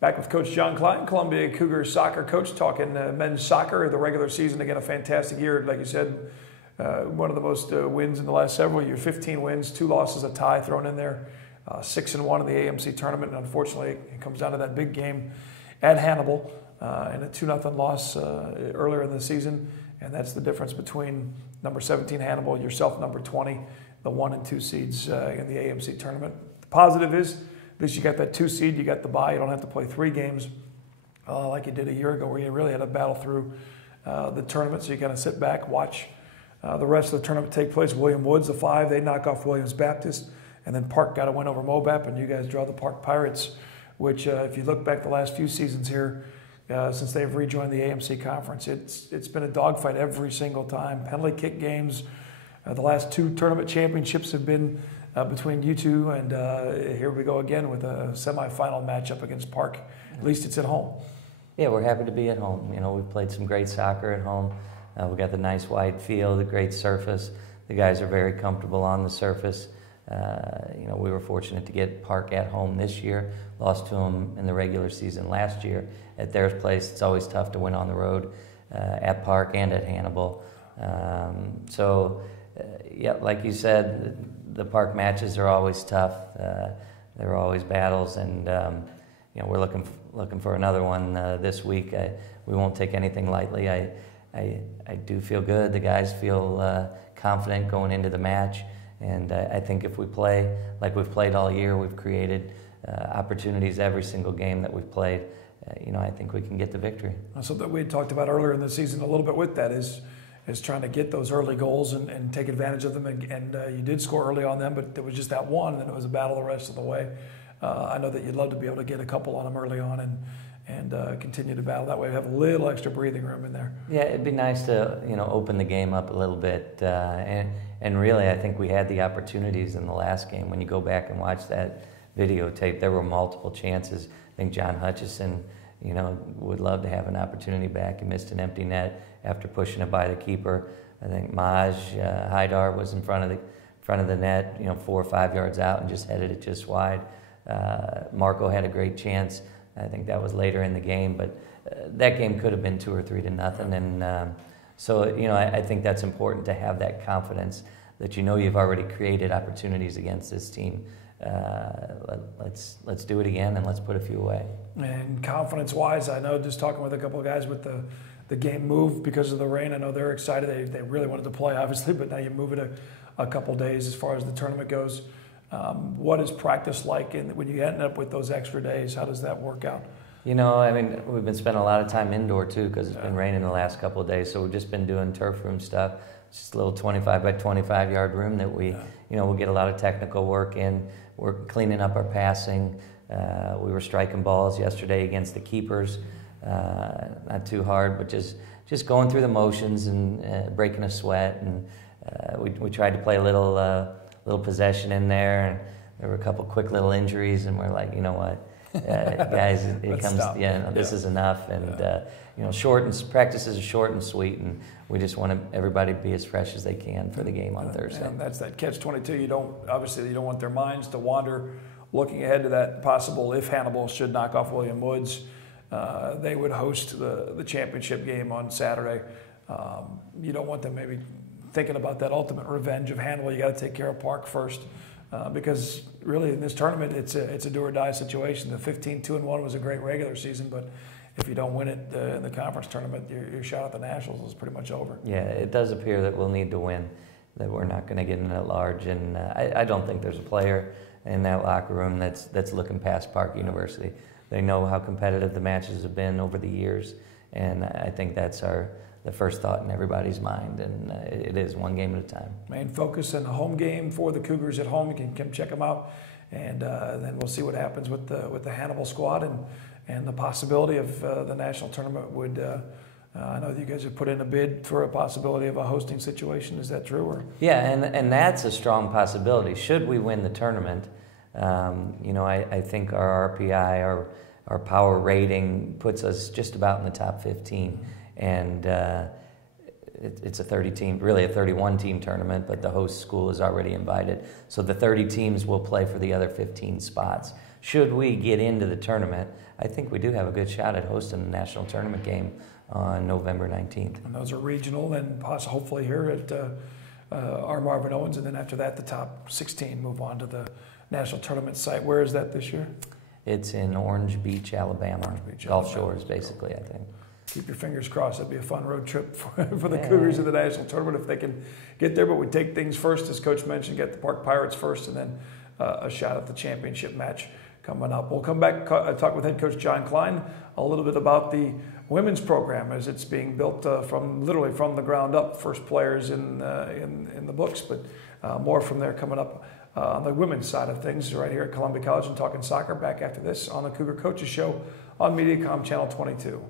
Back with Coach John Klein, Columbia Cougar soccer coach, talking men's soccer, the regular season. Again, a fantastic year. Like you said, one of the most wins in the last several years. 15 wins, 2 losses, a tie thrown in there. 6-1 in the AMC tournament. And unfortunately, it comes down to that big game at Hannibal and a 2-0 loss earlier in the season. And that's the difference between number 17 Hannibal, yourself, number 20, the 1 and 2 seeds in the AMC tournament. The positive is, at least you got that 2 seed, you got the bye. You don't have to play 3 games like you did a year ago, where you really had to battle through the tournament. So you kind of sit back, watch the rest of the tournament take place. William Woods, the 5, they knock off Williams Baptist. And then Park got a win over Mobap, and you guys draw the Park Pirates, which if you look back the last few seasons here, since they've rejoined the AMC conference, it's been a dogfight every single time. Penalty kick games. The last 2 tournament championships have been between you two, and here we go again with a semifinal matchup against Park. At least it's at home. Yeah, we're happy to be at home. You know, we've played some great soccer at home. We got the nice wide field, the great surface. The guys are very comfortable on the surface. You know, we were fortunate to get Park at home this year. Lost to them in the regular season last year at their place. It's always tough to win on the road at Park and at Hannibal. Yeah, like you said, the Park matches are always tough. There are always battles, and you know, we're looking for another one this week. We won't take anything lightly. I do feel good. The guys feel confident going into the match, and I think if we play like we've played all year, we've created opportunities every single game that we've played. You know, I think we can get the victory. So that we had talked about earlier in the season a little bit with that is trying to get those early goals and take advantage of them. And you did score early on them, but there was just that one, and then it was a battle the rest of the way. I know that you'd love to be able to get a couple on them early on and continue to battle. That way we have a little extra breathing room in there. Yeah, it'd be nice to, you know, open the game up a little bit. And really, I think we had the opportunities in the last game. When you go back and watch that videotape, there were multiple chances. I think John Hutchison, you know, would love to have an opportunity back. He missed an empty net after pushing it by the keeper. I think Maj Haidar was in front of the net, you know, 4 or 5 yards out, and just headed it just wide. Marco had a great chance. I think that was later in the game, but that game could have been 2 or 3 to nothing. And so, you know, I think that's important to have that confidence that you know you've already created opportunities against this team. Let's do it again, and let's put a few away. And confidence-wise, I know just talking with a couple of guys with the game moved because of the rain. I know they're excited. They really wanted to play, obviously, but now you move it a couple days as far as the tournament goes. What is practice like when you end up with those extra days? How does that work out? You know, I mean, we've been spending a lot of time indoor too because it's been raining the last couple of days. So we've just been doing turf room stuff. It's just a little 25 by 25 yard room that we, you know, we'll get a lot of technical work in. We're cleaning up our passing. We were striking balls yesterday against the keepers. Not too hard, but just going through the motions and breaking a sweat. And we tried to play a little possession in there, and there were a couple quick little injuries, and we're like, you know what, guys, it comes, this is enough. And you know, practices are short and sweet, and we just want everybody to be as fresh as they can for the game on Thursday. And that's that catch-22. You don't want their minds to wander looking ahead to that possible, if Hannibal should knock off William Woods, they would host the championship game on Saturday. You don't want them maybe thinking about that ultimate revenge of Hannibal. You got to take care of Park first, because really in this tournament it's a do or die situation. The 15-2-1 was a great regular season, but if you don't win it in the conference tournament, your shot at the Nationals is pretty much over. Yeah, it does appear that we'll need to win, that we're not going to get in at large, and I don't think there's a player in that locker room that's looking past Park University. They know how competitive the matches have been over the years, and I think that's the first thought in everybody's mind, and it is one game at a time. Main focus in the home game for the Cougars at home. You can come check them out, and then we'll see what happens with the Hannibal squad and the possibility of the national tournament would. I know you guys have put in a bid for a possibility of a hosting situation. Is that true? Or? Yeah, and that's a strong possibility. Should we win the tournament, you know, I think our RPI, our power rating puts us just about in the top 15. And it's a 31-team tournament, but the host school is already invited. So the 30 teams will play for the other 15 spots. should we get into the tournament, I think we do have a good shot at hosting the national tournament game on November 19th. And those are regional, and hopefully here at our Marvin Owens, and then after that, the top 16 move on to the national tournament site. Where is that this year? It's in Orange Beach, Alabama. Gulf Alabama. Shores, basically, I think. Keep your fingers crossed. That'd be a fun road trip for the Cougars in the national tournament if they can get there. But we take things first, as Coach mentioned, get the Park Pirates first, and then a shot at the championship match coming up. We'll come back and talk with head coach John Klein a little bit about the women's program as it's being built literally from the ground up. First players in the books, but more from there coming up on the women's side of things right here at Columbia College and talking soccer. Back after this on the Cougar Coaches Show on Mediacom Channel 22.